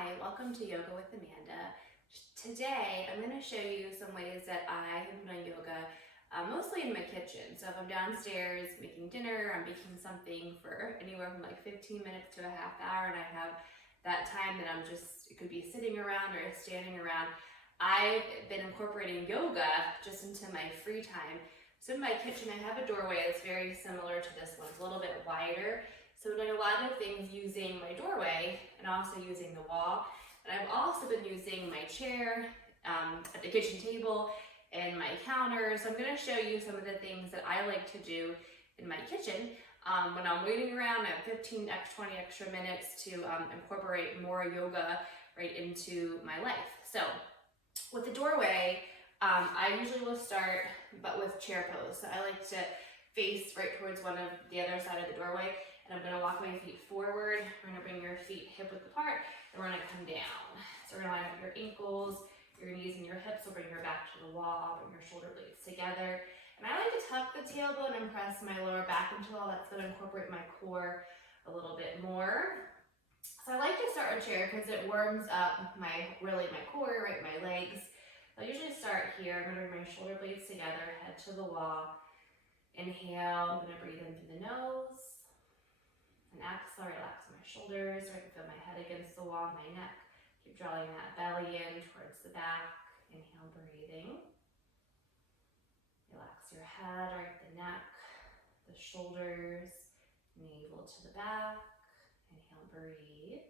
Hi, welcome to Yoga with Amanda. Today I'm going to show you some ways that I have done yoga, mostly in my kitchen. So if I'm downstairs making dinner, I'm making something for anywhere from like 15 minutes to a half hour, and I have that time that it could be sitting around or standing around. I've been incorporating yoga just into my free time. So in my kitchen I have a doorway that's very similar to this one. It's a little bit wider. So I'm doing a lot of things using my doorway and also using the wall. And I've also been using my chair at the kitchen table and my counter. So I'm going to show you some of the things that I like to do in my kitchen. When I'm waiting around, I have 20 extra minutes to incorporate more yoga right into my life. So with the doorway, I usually will start with chair pose. So I like to face right towards one of the other side of the doorway. And I'm going to walk my feet forward. We're going to bring your feet hip width apart, and we're going to come down. So we're going to line up your ankles, your knees and your hips will bring your back to the wall, bring your shoulder blades together. And I like to tuck the tailbone and press my lower back into all. That's going to incorporate my core a little bit more. So I like to start with chair because it warms up my core, right, my legs. I usually start here. I'm going to bring my shoulder blades together, head to the wall. Inhale, I'm going to breathe in through the nose. And exhale, relax my shoulders, or I can feel my head against the wall, my neck. Keep drawing that belly in towards the back. Inhale, breathing. Relax your head, right, the neck, the shoulders, navel to the back. Inhale, breathe.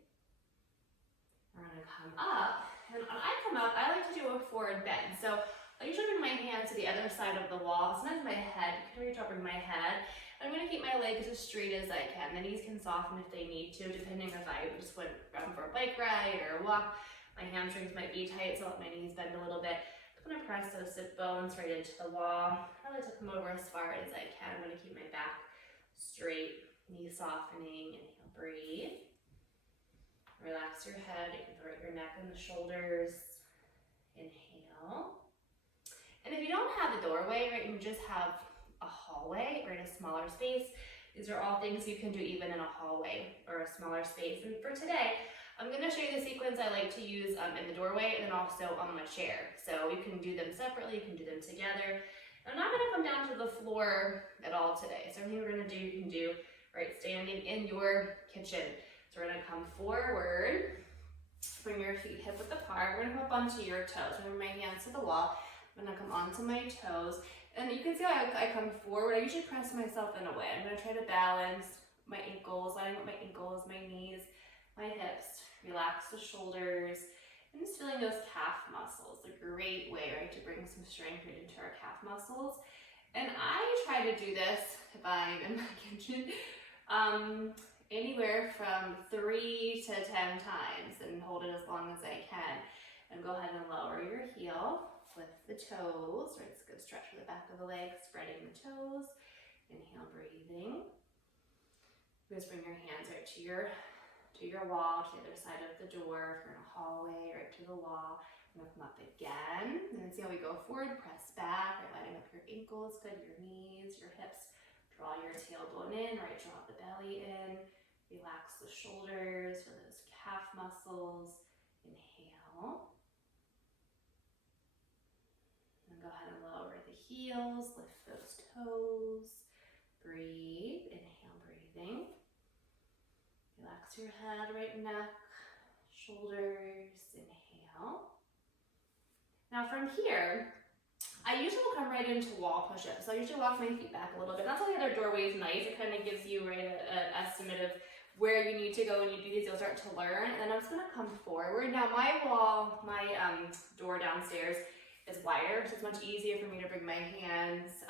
We're gonna come up, and when I come up, I like to do a forward bend. So I usually bring my hands to the other side of the wall. Sometimes my head, can reach up, bring my head. I'm going to keep my legs as straight as I can. The knees can soften if they need to, depending if I just went for a bike ride or a walk. My hamstrings might be tight, so I'll let my knees bend a little bit. I'm going to press those sit bones right into the wall. I like to come over as far as I can. I'm going to keep my back straight, knees softening. Inhale, breathe. Relax your head. You can throw your neck and the shoulders. Inhale. And if you don't have a doorway, right, you just have a hallway or in a smaller space, these are all things you can do even in a hallway or a smaller space. And for today, I'm going to show you the sequence I like to use in the doorway and then also on my chair. So you can do them separately, you can do them together. I'm not going to come down to the floor at all today. So everything we're going to do, you can do right standing in your kitchen. So we're going to come forward, bring your feet hip width apart. We're going to come up onto your toes. I'm going to bring my hands to the wall. I'm going to come onto my toes. And you can see how I come forward. I usually press myself in a way. I'm going to try to balance my ankles, lining up my ankles, my knees, my hips. Relax the shoulders. And just feeling those calf muscles. A great way, right, to bring some strength right into our calf muscles. And I try to do this if I'm in my kitchen anywhere from 3 to 10 times and hold it as long as I can. And go ahead and lower your heel. With the toes, right? It's a good stretch for the back of the legs, spreading the toes. Inhale, breathing. Just bring your hands right to your wall, to the other side of the door. If you're in a hallway, right to the wall. I'm gonna come up again. And then see how we go forward, press back, right, lining up your ankles, good, your knees, your hips. Draw your tailbone in, right, draw the belly in. Relax the shoulders for those calf muscles. Inhale. Go ahead and lower the heels, lift those toes, breathe, inhale, breathing. Relax your head, right neck, shoulders, inhale. Now from here, I usually will come right into wall push-ups. So I usually walk my feet back a little bit. That's why the other doorway is nice. It kind of gives you an estimate of where you need to go when you do these. You'll start to learn. And then I'm just going to come forward. Now my wall, my door downstairs, is wider, so it's much easier for me to bring my hands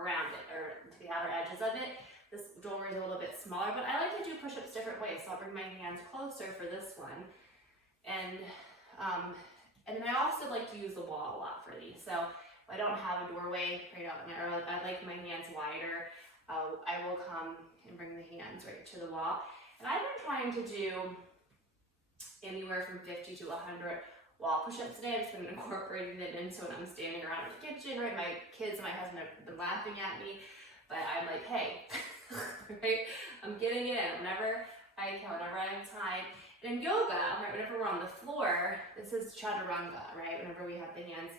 around it or to the outer edges of it. This doorway is a little bit smaller, but I like to do push-ups different ways. So I'll bring my hands closer for this one, and then I also like to use the wall a lot for these. So if I don't have a doorway right out there, or I like my hands wider, I will come and bring the hands right to the wall. And I've been trying to do anywhere from 50 to 100 wall push-ups today. I've just been incorporating it in, so when I'm standing around the kitchen, right, my kids and my husband have been laughing at me, but I'm like, hey, right, I'm getting it in. Whenever I count whenever I have time. And in yoga, right, whenever we're on the floor, this is chaturanga, right? Whenever we have the hands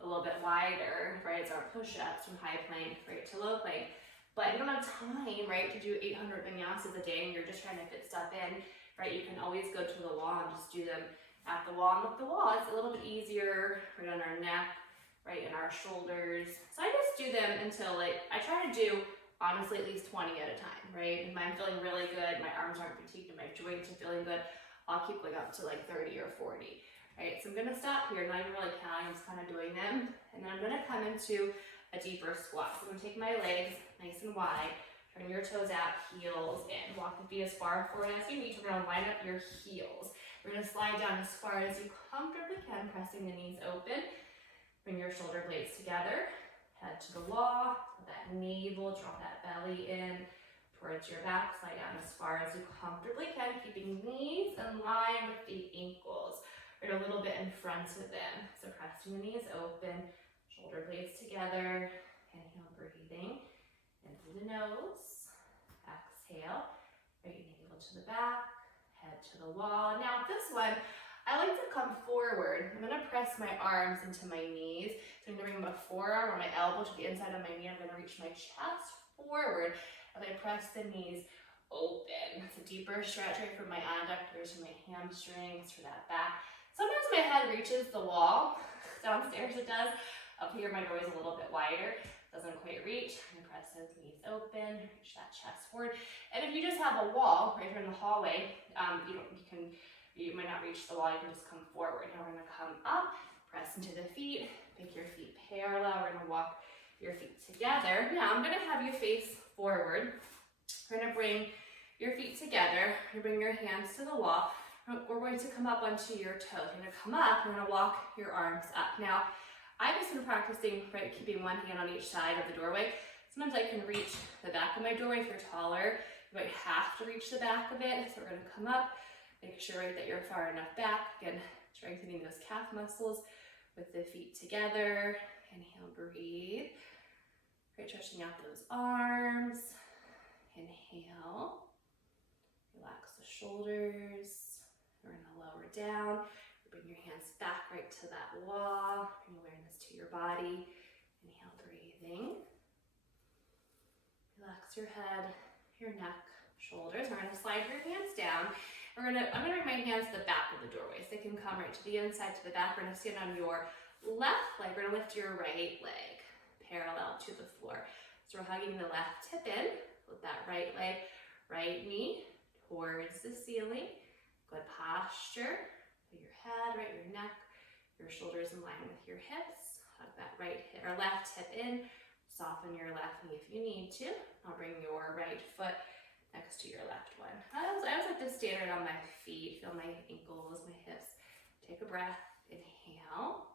a little bit wider, right? It's our push-ups from high plank, right, to low plank. But you don't have time, right, to do 800 vinyasas a day and you're just trying to fit stuff in, right? You can always go to the wall and just do them at the wall. And with the wall, it's a little bit easier, right, on our neck, right, and our shoulders. So I just do them until, like, I try to do, honestly, at least 20 at a time, right? If I'm feeling really good, my arms aren't fatigued, and my joints are feeling good, I'll keep going up to like 30 or 40, right? So I'm gonna stop here, not even really counting, I'm just kind of doing them. And then I'm gonna come into a deeper squat. So I'm gonna take my legs nice and wide, turn your toes out, heels in. Walk the feet as far forward as you need to. We're gonna line up your heels. We're gonna slide down as far as you comfortably can, pressing the knees open. Bring your shoulder blades together, head to the wall, that navel, draw that belly in towards your back, slide down as far as you comfortably can, keeping knees in line with the ankles, right, a little bit in front of them. So pressing the knees open, shoulder blades together, inhale, breathing, in through the nose, exhale, right, navel to the back, head to the wall. Now with this one, I like to come forward. I'm gonna press my arms into my knees. So I'm gonna bring my forearm or my elbow to the inside of my knee. I'm gonna reach my chest forward as I press the knees open. It's a deeper stretch right from my adductors, from my hamstrings, for that back. Sometimes my head reaches the wall. Downstairs it does. Up here my doorway is a little bit wider. Doesn't quite reach. I'm gonna press those knees open, reach that chest forward. And if you just have a wall right here in the hallway, you might not reach the wall, you can just come forward. Now we're gonna come up, press into the feet, make your feet parallel. We're gonna walk your feet together. Now I'm gonna have you face forward. We're gonna bring your feet together. You're gonna bring your hands to the wall. We're going to come up onto your toes. You're gonna come up, you're gonna walk your arms up. Now, I've just been practicing, right, keeping one hand on each side of the doorway. Sometimes I can reach the back of my doorway. If you're taller, you might have to reach the back of it. So we're gonna come up, make sure, right, that you're far enough back. Again, strengthening those calf muscles with the feet together. Inhale, breathe. Right, stretching out those arms. Inhale. Relax the shoulders. We're gonna lower down. Bring your hands back right to that wall. Bring awareness to your body. Inhale, breathing. Relax your head, your neck, shoulders. We're gonna slide your hands down. I'm gonna bring my hands to the back of the doorway so they can come right to the inside, to the back. We're gonna stand on your left leg. We're gonna lift your right leg parallel to the floor. So we're hugging the left hip in with that right leg, right knee towards the ceiling. Good posture. Put your head, right, your neck, your shoulders in line with your hips. Hug that right hip or left hip in. Soften your left knee if you need to. I'll bring your right foot next to your left one. I always like to stand right on my feet, feel my ankles, my hips. Take a breath, inhale.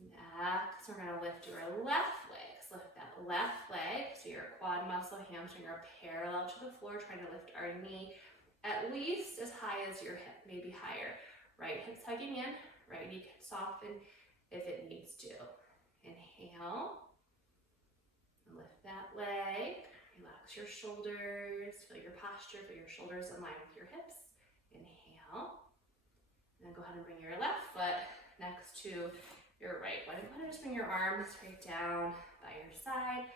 Next, we're gonna lift your left leg. So lift that left leg, so your quad muscle, hamstring are parallel to the floor, trying to lift our knee at least as high as your hip, maybe higher. Right hip's hugging in, right knee can soften if it needs to. Inhale, lift that leg. Relax your shoulders, feel your posture, feel your shoulders in line with your hips. Inhale. And then go ahead and bring your left foot next to your right one. Go ahead and just bring your arms straight down by your side.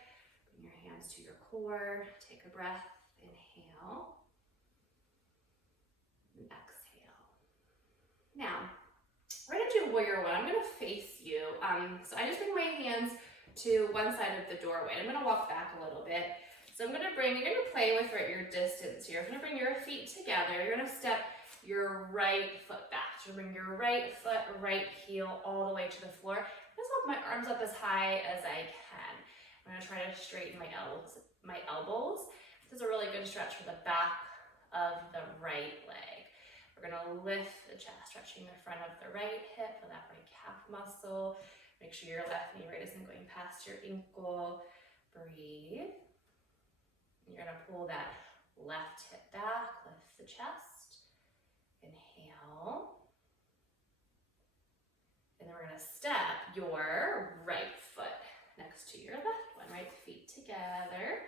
Bring your hands to your core. Take a breath. Inhale. And exhale. Now, we're gonna do warrior one. I'm gonna face you. So I just bring my hands to one side of the doorway. I'm gonna walk back a little bit. So you're gonna play with your distance here. You're gonna bring your feet together. You're gonna step your right foot back. So bring your right foot, right heel all the way to the floor. Just walk my arms up as high as I can. I'm gonna try to straighten my elbows. This is a really good stretch for the back of the right leg. We're gonna lift the chest, stretching the front of the right hip for that right calf muscle. Make sure your left knee right isn't going past your ankle. Breathe. You're gonna pull that left hip back, lift the chest. Inhale. And then we're gonna step your right foot next to your left one, right feet together.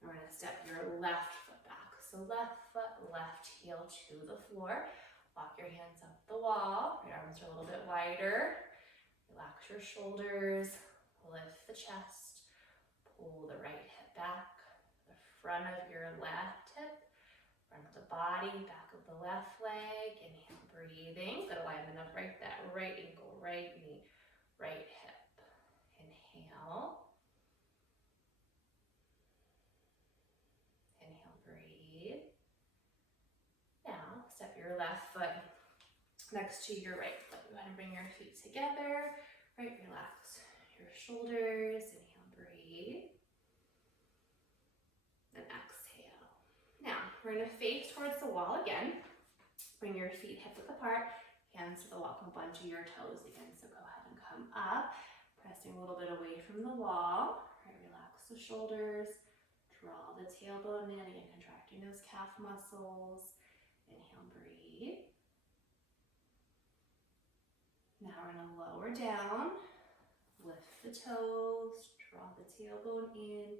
And we're gonna step your left foot back. So left foot, left heel to the floor. Walk your hands up the wall. Your arms are a little bit wider. Relax your shoulders. Lift the chest. Pull the right hip back. The front of your left hip. Front of the body. Back of the left leg. Inhale, breathing. Good alignment of that right ankle, right knee, right hip. Inhale. Inhale, breathe. Now, step your left foot next to your right foot. Go ahead and bring your feet together. Right, relax your shoulders. Inhale, breathe. And exhale. Now, we're going to face towards the wall again. Bring your feet hip width apart. Hands to the wall. Come up onto your toes again. So go ahead and come up. Pressing a little bit away from the wall. Right, relax the shoulders. Draw the tailbone in. Again, contracting those calf muscles. Inhale, breathe. Now we're going to lower down, lift the toes, draw the tailbone in,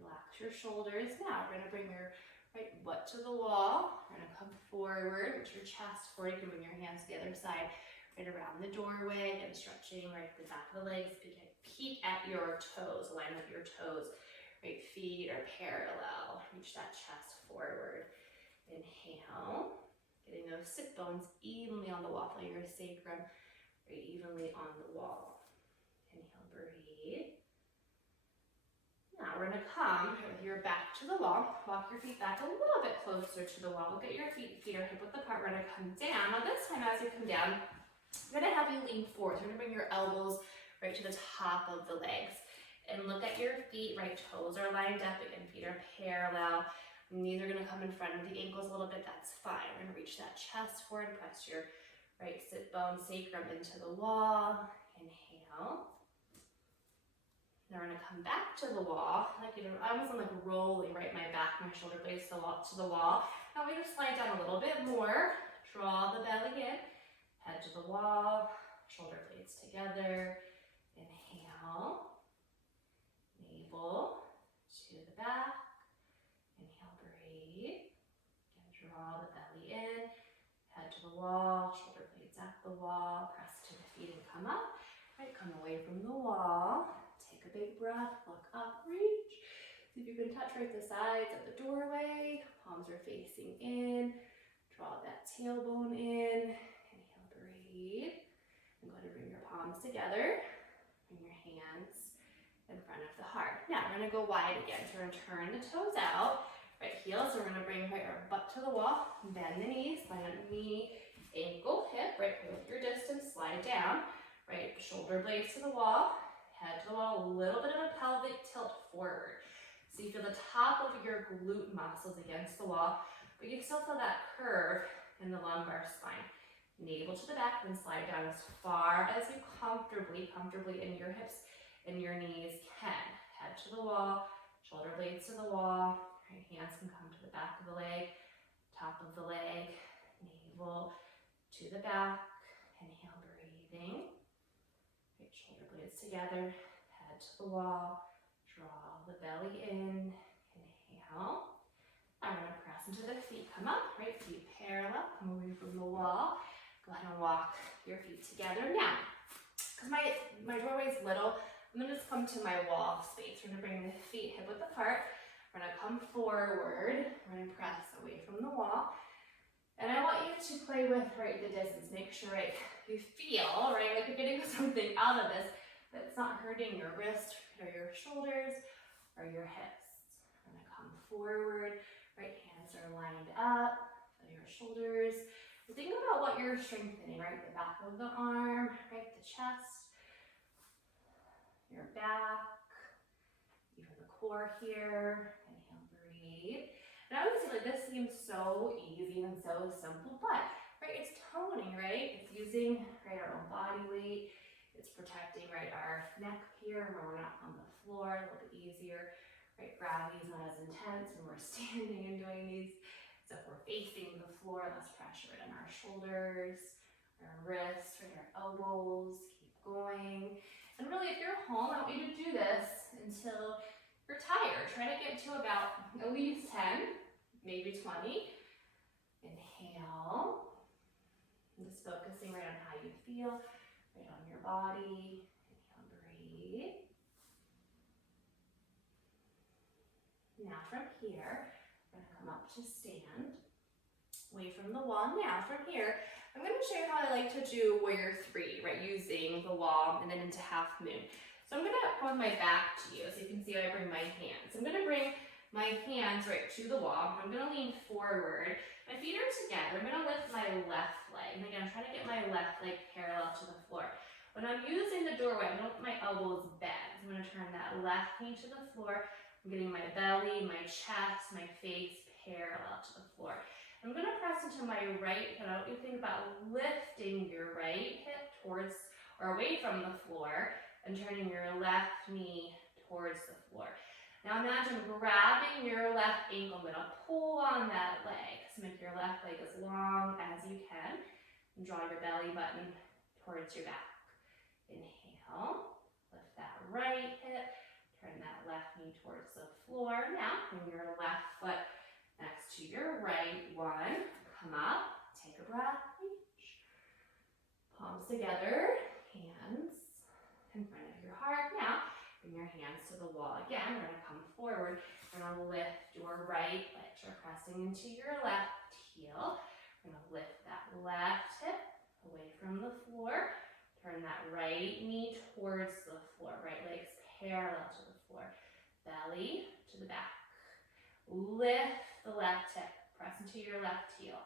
relax your shoulders. Now we're going to bring your right butt to the wall. We're going to come forward, reach your chest forward. You can bring your hands to the other side, right around the doorway, and stretching right at the back of the legs. Peek at your toes, align with your toes. Right, feet are parallel. Reach that chest forward. Inhale, getting those sit bones evenly on the wall, feel your sacrum right evenly on the wall. Inhale, breathe. Now we're going to come with your back to the wall. Walk your feet back a little bit closer to the wall. Look at your feet are hip width apart. We're going to come down. Now this time as you come down, I'm going to have you lean forward. So we're going to bring your elbows right to the top of the legs. And look at your feet, right toes are lined up. Again, feet are parallel. Knees are going to come in front of the ankles a little bit. That's fine. We're going to reach that chest forward. Press your right sit bone, sacrum into the wall. Inhale. Now we're going to come back to the wall. Like, you know, I almost like rolling right my back, my shoulder blades to the wall. Now we're going to slide down a little bit more. Draw the belly in. Head to the wall. Shoulder blades together. Inhale. Navel to the back. Inhale, breathe. Again, draw the belly in. Head to the wall. Shoulder blades at the wall. Press to the feet and come up. Right, come away from the wall. Take a big breath. Look up, reach. See if you can touch right the sides of the doorway. Palms are facing in. Draw that tailbone in. Inhale, breathe. And go ahead and bring your palms together. Bring your hands in front of the heart. Now we're going to go wide again. So we're going to turn the toes out. Right heel. So we're going to bring right our butt to the wall. Bend the knees. Line up knee, ankle, hip. Right with your distance. Slide down. Right shoulder blades to the wall. Head to the wall. A little bit of a pelvic tilt forward. So you feel the top of your glute muscles against the wall. But you still feel that curve in the lumbar spine. Navel to the back, then slide down as far as you comfortably in your hips and your knees can. Head to the wall, shoulder blades to the wall. Right, hands can come to the back of the leg, top of the leg, navel to the back. Inhale, breathing. Right, shoulder blades together, head to the wall. Draw the belly in. Inhale. I'm going to press into the feet. Come up, right feet parallel. Come away from the wall. Go ahead and walk your feet together. Now, because my doorway is little, I'm going to just come to my wall space. We're going to bring the feet hip width apart. We're going to come forward. We're going to press away from the wall. And I want you to play with, right, the distance. Make sure, right, you feel, right, like you're getting something out of this that's not hurting your wrist or your shoulders or your hips. We're going to come forward. Right, hands are lined up. Feel your shoulders. Think about what you're strengthening, right? The back of the arm, right? The chest, your back, even the core here. Inhale, breathe. And I would say like this seems so easy and so simple, but right, it's toning, right? It's using right our own body weight. It's protecting right our neck here when we're not on the floor, a little bit easier. Right, gravity is not as intense when we're standing and doing these. So if we're facing the floor, less pressure in our shoulders, our wrists, right, our elbows. Keep going. And really, if you're home, I want you to do this until you're tired. Try to get to about at least 10. maybe 20. Inhale. I'm just focusing right on how you feel, right on your body. Inhale, breathe. Now from here, we're gonna come up to stand, away from the wall. Now from here, I'm gonna show you how I like to do warrior 3, right? Using the wall and then into half moon. So I'm gonna go on my back to you so you can see how I bring my hands. I'm gonna bring my hands right to the wall. I'm gonna lean forward. My feet are together. I'm gonna lift my left leg. And again, I'm trying to get my left leg parallel to the floor. When I'm using the doorway, I'm gonna let my elbows bend. I'm gonna turn that left knee to the floor. I'm getting my belly, my chest, my face parallel to the floor. I'm gonna press into my right hip. I want you to think about lifting your right hip towards or away from the floor and turning your left knee towards the floor. Now imagine grabbing your left ankle. I'm gonna pull on that leg. So make your left leg as long as you can and draw your belly button towards your back. Inhale, lift that right hip, turn that left knee towards the floor. Now bring your left foot next to your right one. Come up, take a breath, reach. Palms together, hands in front of your heart. Now bring your hands to the wall. Again, we're gonna come forward. We're gonna lift your right leg. You're pressing into your left heel. We're gonna lift that left hip away from the floor. Turn that right knee towards the floor. Right leg's parallel to the floor. Belly to the back. Lift the left hip. Press into your left heel.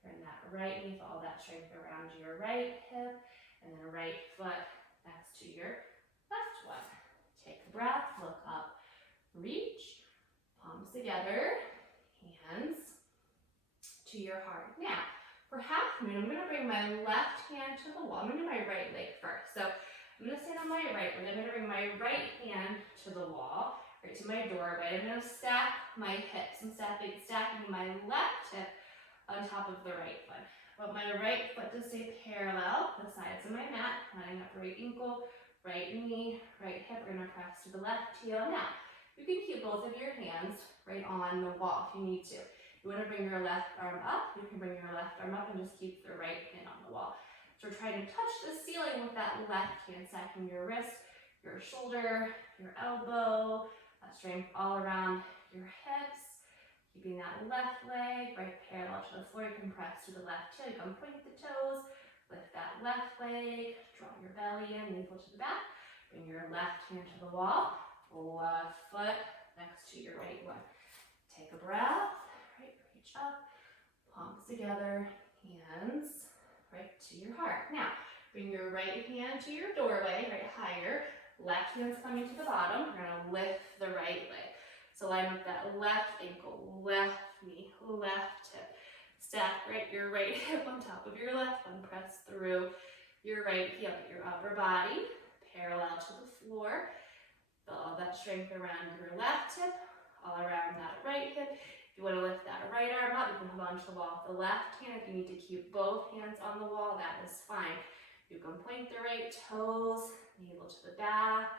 Turn that right knee, follow that strength around your right hip. And then right foot next to your left one. Take a breath, look up, reach, palms together, hands to your heart. Now, for half moon, I'm gonna bring my left hand to the wall. I'm gonna do my right leg first. So I'm gonna stand on my right leg. I'm gonna bring my right hand to the wall, right to my doorway. I'm gonna stack my hips. I'm stacking my left hip on top of the right foot. I want my right foot to stay parallel to the sides of my mat, lining up right ankle, right knee, right hip. We're gonna press to the left heel. Now, you can keep both of your hands right on the wall if you need to. You wanna bring your left arm up, you can bring your left arm up and just keep the right hand on the wall. So we're trying to touch the ceiling with that left hand, stacking your wrist, your shoulder, your elbow, that strength all around your hips. Keeping that left leg right parallel to the floor. You can press to the left heel, you can point the toes, lift that left leg, draw your belly in, navel to the back. Bring your left hand to the wall, left foot next to your right one. Take a breath, right, reach up, palms together, hands right to your heart. Now, bring your right hand to your doorway, right higher, left hand's coming to the bottom. We're gonna lift the right leg. So line up that left ankle, left knee, left hip. Stack right your right hip on top of your left one. Press through your right heel, your upper body parallel to the floor. Feel all that strength around your left hip, all around that right hip. If you want to lift that right arm up, you can hold on to the wall with the left hand. If you need to keep both hands on the wall, that is fine. You can point the right toes, navel to the back.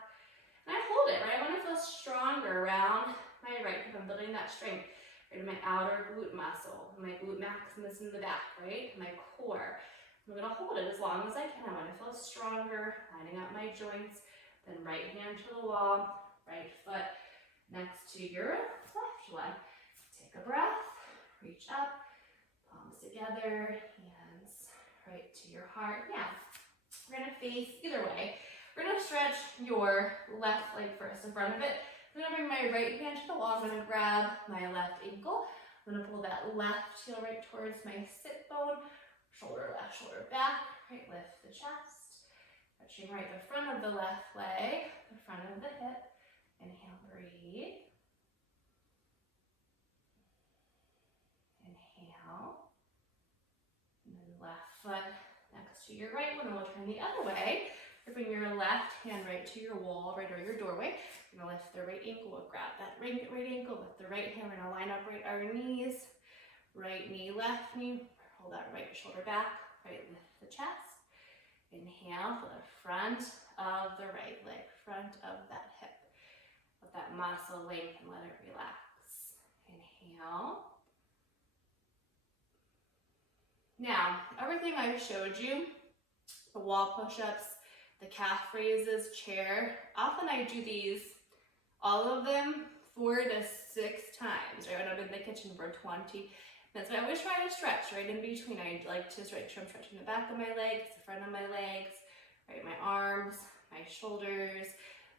And I hold it, right? I want to feel stronger around my right hip. I'm building that strength right in my outer glute muscle, my glute maximus in the back, right? My core. I'm going to hold it as long as I can. I want to feel stronger, lining up my joints. Then right hand to the wall, right foot next to your left one. Take a breath, reach up, palms together, hands right to your heart. Now, we're going to face either way. We're going to stretch your left leg first in front of it. I'm going to bring my right hand to the wall. I'm going to grab my left ankle. I'm going to pull that left heel right towards my sit bone. Shoulder left, shoulder back. Right, lift the chest. Touching right the front of the left leg, the front of the hip. Inhale, breathe. Inhale. And then left foot next to your right one. And we'll turn the other way. Bring your left hand right to your wall, right or your doorway. You're gonna lift the right ankle, we'll grab that right ankle with the right hand. We're gonna line up right our knees, right knee, left knee. Hold that right shoulder back, right, lift the chest. Inhale for the front of the right leg, front of that hip. Let that muscle lengthen, let it relax. Inhale. Now, everything I showed you, the wall push-ups, the calf raises, chair, often I do these, all of them, 4 to 6 times, right? When I'm in the kitchen for 20 minutes. But I always try to stretch right in between. I like to stretch. I'm stretching the back of my legs, the front of my legs, right? My arms, my shoulders.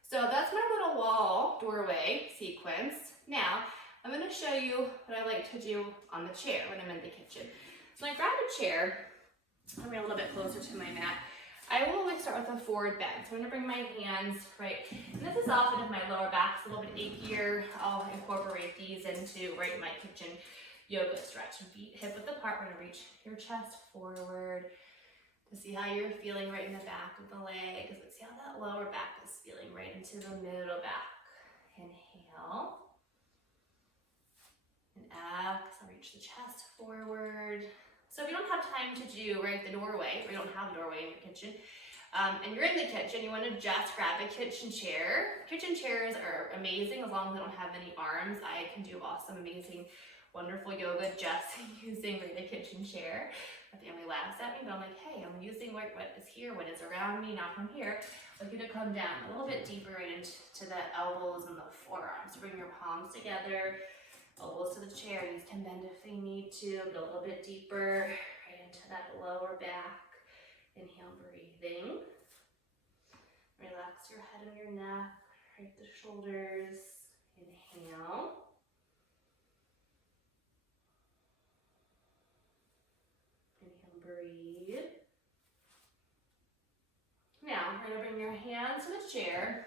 So that's my little wall doorway sequence. Now, I'm going to show you what I like to do on the chair when I'm in the kitchen. So I grab a chair, I'm a little bit closer to my mat. I will always start with a forward bend. So I'm going to bring my hands, right, and this is often if my lower back's a little bit achier, I'll incorporate these into, right, my kitchen yoga stretch. Feet hip width apart, we're going to reach your chest forward to see how you're feeling right in the back of the legs. Let's see how that lower back is feeling right into the middle back. Inhale. And exhale, reach the chest forward. So if you don't have time to do, right, the doorway, or you don't have a doorway in your kitchen, and you're in the kitchen, you want to just grab a kitchen chair. Kitchen chairs are amazing as long as they don't have any arms. I can do awesome, amazing, wonderful yoga just using the kitchen chair. My family laughs at me, but I'm like, hey, I'm using what is here, what is around me. Now from here, I'd like you to come down a little bit deeper right into the elbows and the forearms. So bring your palms together. Elbows to the chair, you can bend if they need to, go a little bit deeper, right into that lower back. Inhale, breathing. Relax your head and your neck, right, the shoulders. Inhale. Inhale, breathe. Now, we're gonna bring your hands to the chair.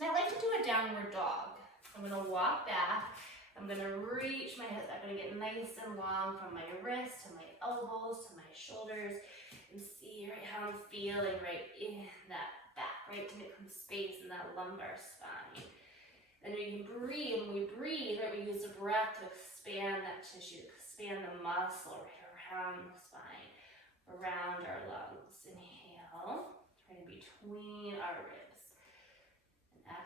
And I like to do a downward dog. I'm gonna walk back. I'm gonna reach my hips back. I'm gonna get nice and long from my wrists to my elbows to my shoulders, and see right how I'm feeling right in that back, right, to make some space in that lumbar spine. And you can breathe. When we breathe, right, we use the breath to expand that tissue, expand the muscle right around the spine, around our lungs. Inhale, right in between our ribs.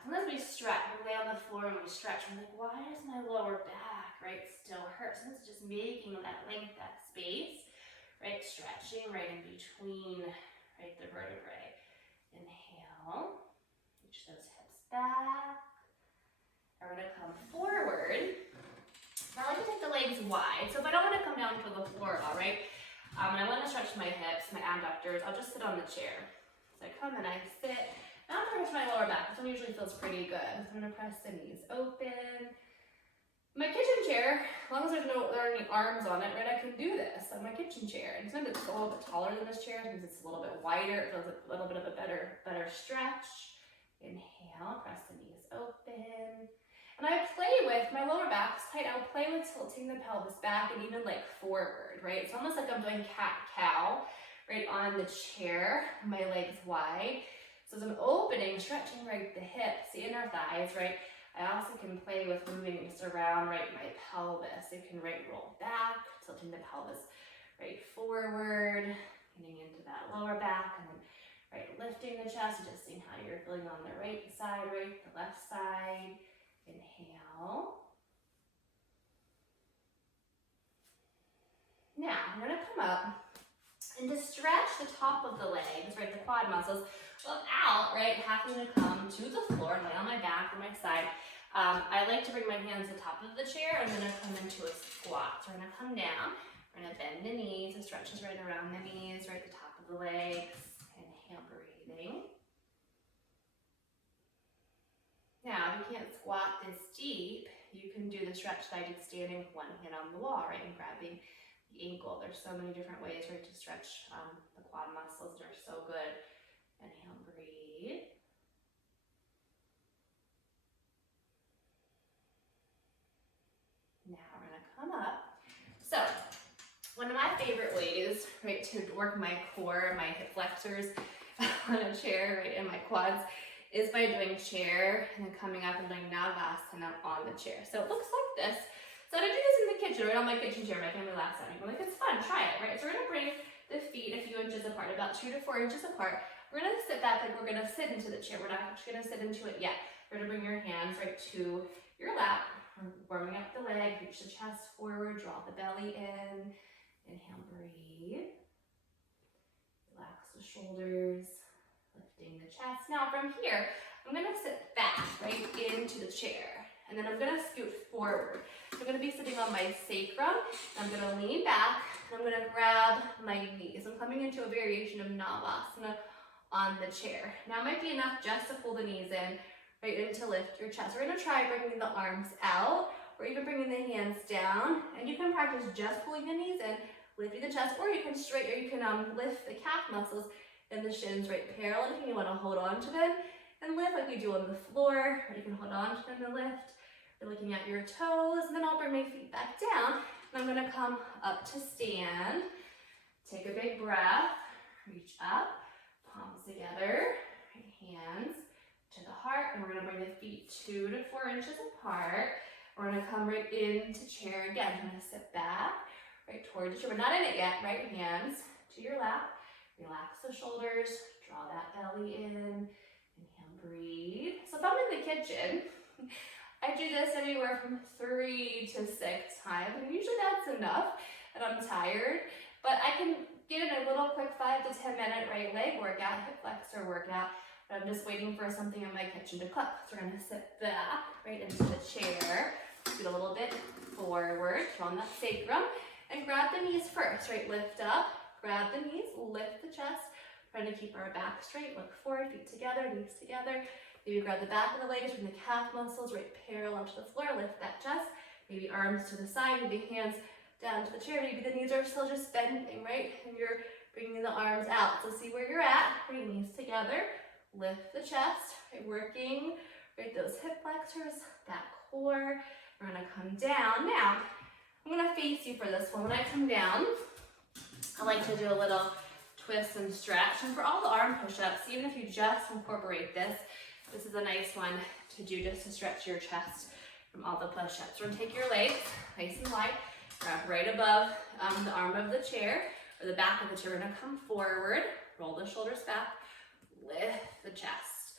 And as we stretch, we lay on the floor and we stretch, we're like, why does my lower back, right, still hurt? So it's just making that length, that space, right, stretching right in between, right, the vertebrae. Inhale, reach those hips back. And we're gonna come forward. Now I like to take the legs wide. So if I don't wanna come down to the floor at all, right, and I wanna stretch my hips, my abductors, I'll just sit on the chair. So I come and I sit. Now I'm going to my lower back. This one usually feels pretty good. I'm going to press the knees open. My kitchen chair, as long as there are any arms on it, right, I can do this on my kitchen chair. And sometimes it's a little bit taller than this chair, because it's a little bit wider. It feels a little bit of a better stretch. Inhale, press the knees open. And I play with, my lower back's tight, I'll play with tilting the pelvis back and even like forward, right? It's almost like I'm doing cat-cow, right, on the chair, my legs wide. So as I'm opening, stretching right the hips, the inner thighs, right? I also can play with moving just around, right, my pelvis. You can right roll back, tilting the pelvis right forward, getting into that lower back, and then right lifting the chest, adjusting how you're feeling on the right side, right, the left side. Inhale. Now I'm gonna come up and to stretch the top of the legs, right, the quad muscles, without, right, having to come to the floor and lay on my back or my side. I like to bring my hands to the top of the chair. I'm gonna come into a squat. So we're gonna come down, we're gonna bend the knees, the stretches right around the knees, right at the top of the legs. Inhale, breathing. Now, if you can't squat this deep, you can do the stretch that I did standing with one hand on the wall, right, and grabbing the ankle. There's so many different ways, right, to stretch the quad muscles. They're so good. Inhale, breathe. Now we're gonna come up. So, one of my favorite ways, right, to work my core, my hip flexors on a chair, right, and my quads, is by doing chair and then coming up and doing Navasana on the chair. So it looks like this. So I do this in the kitchen, right, on my kitchen chair. My family laughs at me. I'm like, it's fun, try it, right? So we're gonna bring the feet a few inches apart, about 2 to 4 inches apart. We're gonna sit back like we're gonna sit into the chair. We're not actually gonna sit into it yet. We're gonna bring your hands right to your lap. We're warming up the leg, reach the chest forward, draw the belly in. Inhale, breathe. shoulders, lifting the chest. Now from here, I'm gonna sit back, right, into the chair. And then I'm gonna scoot forward. I'm gonna be sitting on my sacrum. I'm gonna lean back, and I'm gonna grab my knees. I'm coming into a variation of Navasana on the chair. Now it might be enough just to pull the knees in, right, and to lift your chest. We're gonna try bringing the arms out, or even bringing the hands down. And you can practice just pulling the knees in, lifting the chest, or you can lift the calf muscles and the shins right parallel if you want to hold on to them and lift like we do on the floor, or you can hold on to them and lift. You're looking at your toes, and then I'll bring my feet back down, and I'm gonna come up to stand. Take a big breath, reach up, palms together, right hands to the heart, and we're gonna bring the feet 2 to 4 inches apart. We're gonna come right into chair again. I'm gonna sit back, right towards the chair. We're not in it yet. Right hands to your lap. Relax the shoulders, draw that belly in. Inhale, breathe. So if I'm in the kitchen, I do this anywhere from 3 to 6 times, and usually that's enough, and I'm tired. But I can get in a little quick 5 to 10 minute right leg workout, hip flexor workout, but I'm just waiting for something in my kitchen to cook. So we're gonna sit back, right into the chair, scoot a little bit forward, on that sacrum, and grab the knees first, right? Lift up, grab the knees, lift the chest, trying to keep our back straight, look forward, feet together, knees together. Maybe grab the back of the legs, bring the calf muscles right parallel to the floor, lift that chest. Maybe arms to the side, maybe hands down to the chair. Maybe the knees are still just bending, right? And you're bringing the arms out. So see where you're at, bring knees together, lift the chest, right? Working, right, those hip flexors, that core. We're gonna come down. Now, I'm gonna face you for this one. When I come down, I like to do a little twist and stretch. And for all the arm push-ups, even if you just incorporate this, this is a nice one to do just to stretch your chest from all the push-ups. We're gonna take your legs nice and wide, grab right above the arm of the chair, or the back of the chair. We're gonna come forward, roll the shoulders back, lift the chest,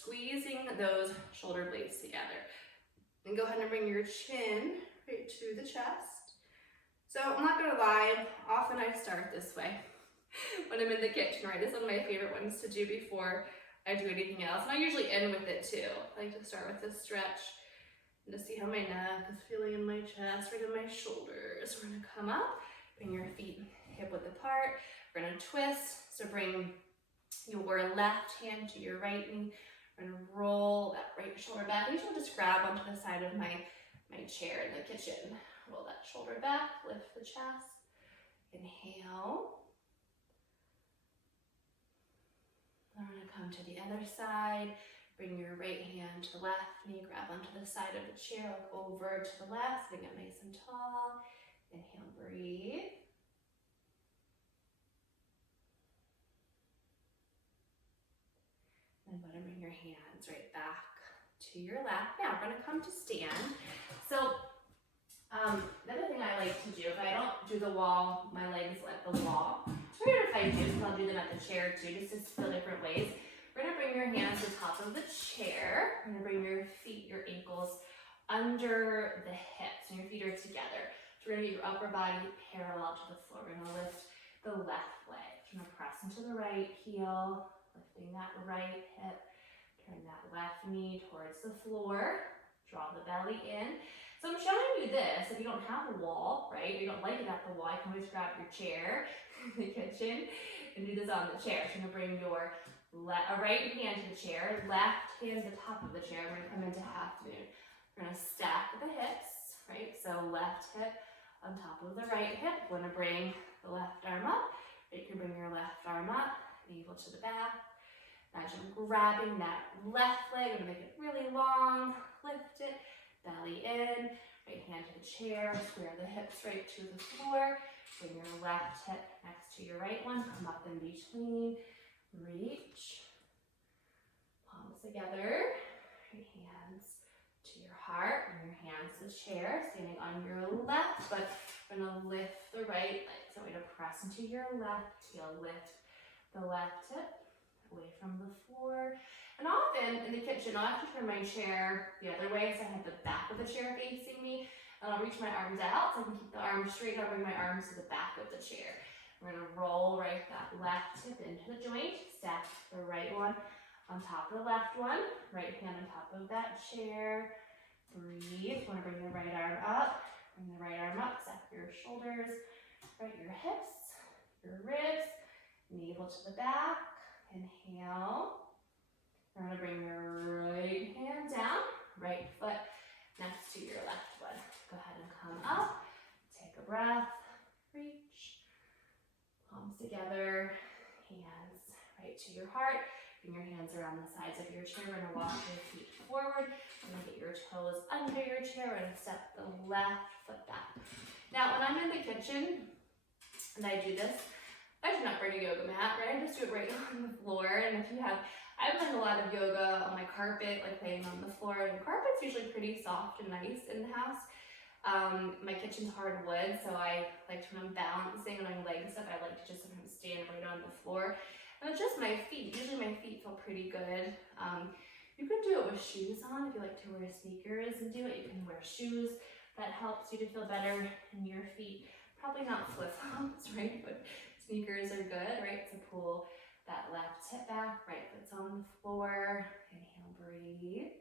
squeezing those shoulder blades together. And go ahead and bring your chin right to the chest. So I'm not gonna lie, often I start this way when I'm in the kitchen, right? This is one of my favorite ones to do before I do anything else. And I usually end with it too. I like to start with this stretch and to see how my neck is feeling in my chest, right in my shoulders. We're gonna come up, bring your feet hip width apart. We're gonna twist, so bring your left hand to your right knee. We're gonna roll that right shoulder back. I usually just grab onto the side of my chair in the kitchen. Roll that shoulder back, lift the chest. Inhale. I'm gonna come to the other side. Bring your right hand to the left knee, grab onto the side of the chair, look over to the left, sitting up nice and tall. Inhale, breathe. And go ahead and bring your hands right back to your lap. Now we're gonna come to stand. So another thing I like to do, if I don't do the wall, my legs at the wall. So if I do, so I'll do them at the chair too, just to feel different ways. We're gonna bring your hands to the top of the chair. We're gonna bring your feet, your ankles under the hips, and your feet are together. So we're gonna get your upper body parallel to the floor. We're gonna lift the left leg. We're gonna press into the right heel, lifting that right hip. Turn that left knee towards the floor. Draw the belly in. So I'm showing you this. If you don't have a wall, right, you don't like it at the wall, you can always grab your chair in the kitchen and do this on the chair. So you're gonna bring your right hand to the chair, left hand to the top of the chair. We're gonna come into half moon. We're gonna stack the hips, right? So left hip on top of the right hip. We're gonna bring the left arm up. You can bring your left arm up, navel to the back. Imagine grabbing that left leg. We're gonna make it really long. Lift it, belly in. Right hand to the chair. Square the hips right to the floor. Bring your left hip next to your right one. Come up in between. Reach. Palms together. Right hands to your heart. Bring your hands to the chair. Standing on your left foot. We're gonna lift the right leg. So we're gonna press into your left heel. Lift the left hip away from the floor. And often in the kitchen, I'll have to turn my chair the other way, so I have the back of the chair facing me, and I'll reach my arms out so I can keep the arms straight. I'll bring my arms to the back of the chair. We're gonna roll right that left hip into the joint, stack the right one on top of the left one, right hand on top of that chair. Breathe. Want to bring your right arm up. Bring the right arm up, stack your shoulders, right your hips, your ribs, navel to the back. Inhale. We're going to bring your right hand down, right foot next to your left one. Go ahead and come up. Take a breath. Reach. Palms together. Hands right to your heart. Bring your hands around the sides of your chair. We're going to walk your feet forward. You're going to get your toes under your chair. We're going to step the left foot back. Now, when I'm in the kitchen and I do this, I do not bring a yoga mat, right? I just do it right on the floor. And if you have, I've done a lot of yoga on my carpet, like laying on the floor. And the carpet's usually pretty soft and nice in the house. My kitchen's hardwood, so I like when I'm balancing and I'm leg stuff, I like to just sometimes stand right on the floor. And it's just my feet. Usually my feet feel pretty good. You can do it with shoes on. If you like to wear sneakers and do it, you can wear shoes. That helps you to feel better in your feet. Probably not flip-flops, right? But sneakers are good, right? To pull that left hip back, right foot's on the floor. Inhale, breathe.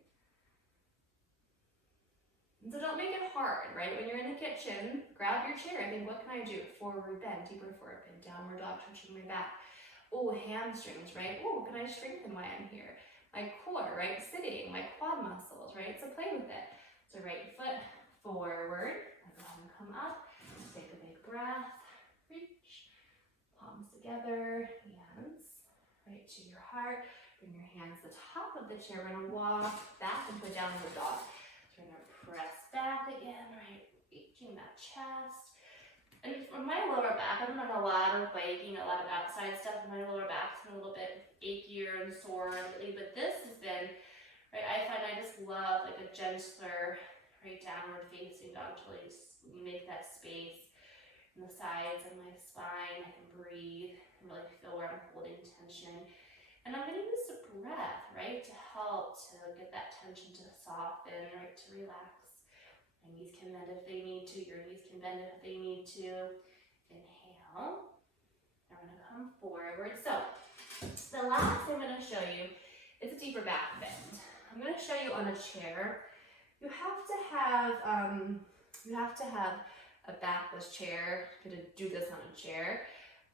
And so don't make it hard, right? When you're in the kitchen, grab your chair. I think, what can I do? Forward bend, deeper forward bend, downward dog, touching my back. Oh, hamstrings, right? Oh, can I strengthen while I'm here? My core, right? Sitting, my quad muscles, right? So play with it. So right foot forward. Go ahead and come up. Take a big breath. Reach. Palms together. Hands right to your heart. Bring your hands to the top of the chair. We're going to walk back into a downward dog. So we're going to press back again, right? Reaching that chest. And for my lower back, I've done a lot of biking, a lot of outside stuff. My lower back's been a little bit achier and sore lately, but this has been, right, I find I just love like a gentler, right, downward facing dog to really make that space in the sides of my spine. I can breathe and really feel where I'm holding tension. And I'm going to use the breath, right, to help to get that tension to soften, right, to relax. My knees can bend if they need to. Your knees can bend if they need to. Inhale. I'm going to come forward. So the last thing I'm going to show you is a deeper back bend. I'm going to show you on a chair. You have to have a backless chair to do this on a chair.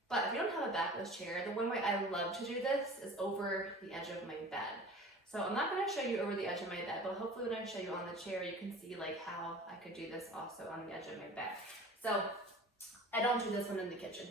But if you don't have a backless chair, the one way I love to do this is over the edge of my bed. So I'm not going to show you over the edge of my bed, but hopefully when I show you on the chair, you can see like how I could do this also on the edge of my bed. So I don't do this one in the kitchen.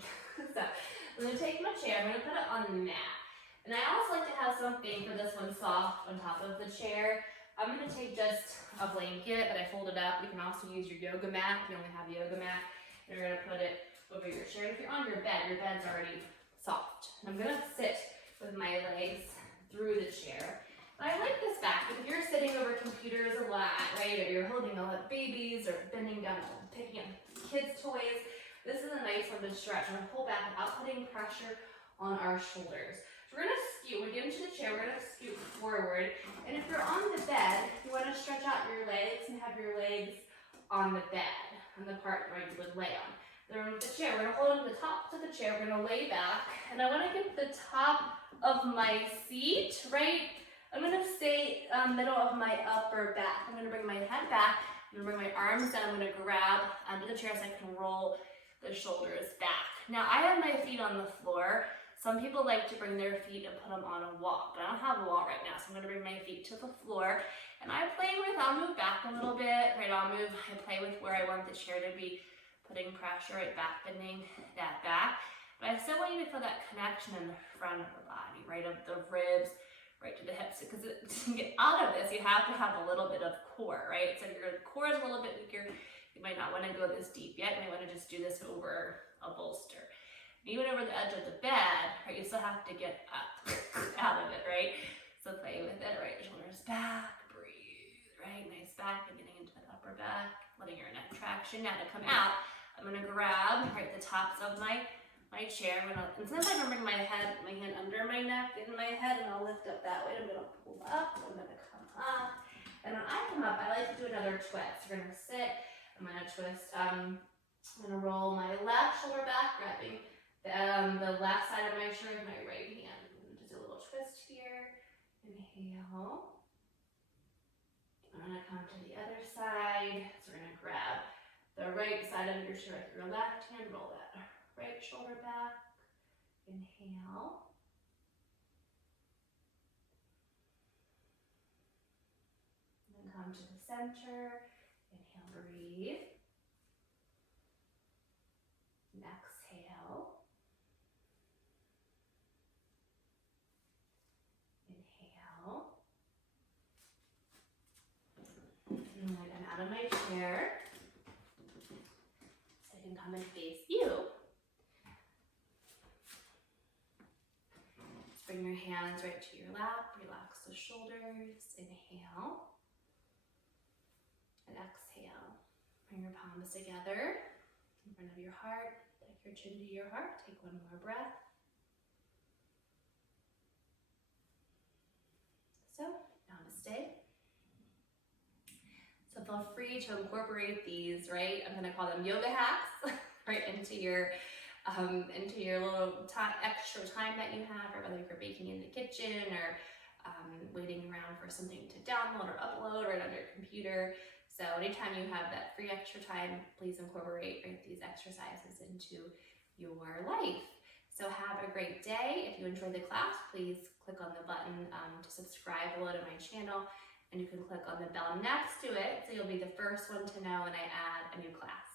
So I'm going to take my chair, I'm going to put it on the mat. And I also like to have something for this one soft on top of the chair. I'm going to take just a blanket that I folded up. You can also use your yoga mat if you only have a yoga mat. And you're going to put it over your chair. If you're on your bed's already soft. And I'm going to sit with my legs through the chair. I like this back because if you're sitting over computers a lot, right, or you're holding a lot of babies or bending down and picking up kids' toys, this is a nice one to stretch. I'm going to pull back without putting pressure on our shoulders. So we're going to scoot. When we get into the chair, we're going to scoot forward. And if you're on the bed, you want to stretch out your legs and have your legs on the bed, on the part where you would lay on. Then with the chair, we're going to hold on to the top of the chair. We're going to lay back. And I want to get the top of my seat, right? I'm going to stay middle of my upper back. I'm going to bring my head back. I'm going to bring my arms down. I'm going to grab under the chair so I can roll the shoulders back. Now, I have my feet on the floor. Some people like to bring their feet and put them on a wall, but I don't have a wall right now, so I'm going to bring my feet to the floor. And I'll move back a little bit, right? I play with where I want the chair to be, putting pressure, right? Back bending that back. But I still want you to feel that connection in the front of the body, right? Of the ribs, right to the hips, because to get out of this, you have to have a little bit of core, right? So if your core is a little bit weaker, you might not want to go this deep yet. You might want to just do this over a bolster. Even over the edge of the bed, right, you still have to get up out of it, right? So play with it, right? Shoulders back, breathe, right? Nice back, and getting into that upper back, letting your neck traction. Now to come out, I'm going to grab, right, the tops of my chair. And sometimes I'm going to bring my hand under my neck in my head, and I'll lift up that way. I'm going to pull up, I'm going to come up. And when I come up, I like to do another twist. We're going to sit, I'm going to twist, I'm going to roll my left shoulder back, grabbing the left side of my shirt with my right hand. Just a little twist here. Inhale. I'm gonna come to the other side. So we're gonna grab the right side of your shirt, your left hand, roll that right shoulder back. Inhale. And then come to the center. Inhale, breathe. And exhale. Inhale. And then I'm out of my chair. So I can come and face you. Just bring your hands right to your lap. Relax the shoulders. Inhale. And exhale. Bring your palms together in front of your heart. Tuck your chin to your heart. Take one more breath. So, namaste. So feel free to incorporate these, right? I'm gonna call them yoga hacks, right, into your little extra time that you have, or whether you're baking in the kitchen or waiting around for something to download or upload right on your computer. So anytime you have that free extra time, please incorporate these exercises into your life. So have a great day. If you enjoyed the class, please click on the button to subscribe below to my channel, and you can click on the bell next to it so you'll be the first one to know when I add a new class.